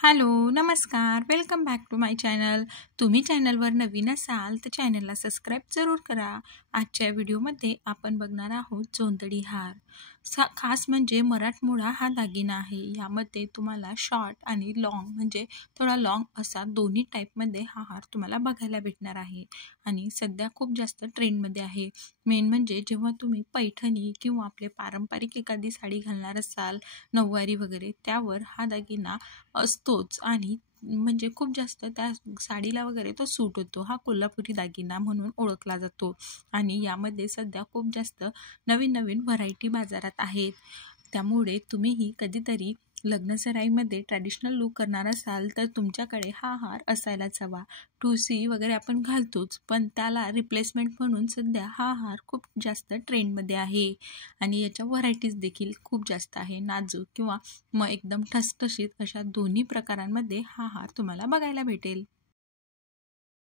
Hello, नमस्कार. Welcome back to my channel. तुम्ही चॅनलवर नवीन असाल तर चॅनलला सबस्क्राईब जरूर करा. आजच्या व्हिडिओमध्ये आपण बघणार आहोत जोंधळी हार. खास म्हणजे मराठमोळा हा दागिना आहे. यामध्ये तुम्हाला शॉर्ट आणि लॉंग म्हणजे थोडा लॉंग असा दोन्ही टाईपमध्ये हा हार तुम्हाला बघायला भेटणार आहे. आणि सध्या खूप जास्त ट्रेंडमध्ये आहे. मेन म्हणजे जेव्हा तुम्ही पैठणी किंवा आपले पारंपरिक एखादी साडी घालणार असाल, नऊवारी वगैरे, त्यावर हा दागिना असतोच आणि म्हणजे खूप जास्त त्या साडीला वगैरे तो सूट होतो. हा कोल्हापुरी दागिना म्हणून ओळखला जातो आणि यामध्ये सध्या खूप जास्त नवीन नवीन व्हरायटी बाजारात आहेत. त्यामुळे तुम्हीही कधीतरी लग्नसराईमध्ये ट्रॅडिशनल लूक करणार असाल तर तुमच्याकडे हा हार असायलाच हवा. ठुसी वगैरे आपण घालतोच, पण त्याला रिप्लेसमेंट म्हणून सध्या हा हार खूप जास्त ट्रेंडमध्ये आहे आणि याच्या व्हरायटीज देखील खूप जास्त आहे. नाजूक किंवा मग एकदम ठसठशीत अशा दोन्ही प्रकारांमध्ये हा हार तुम्हाला बघायला भेटेल.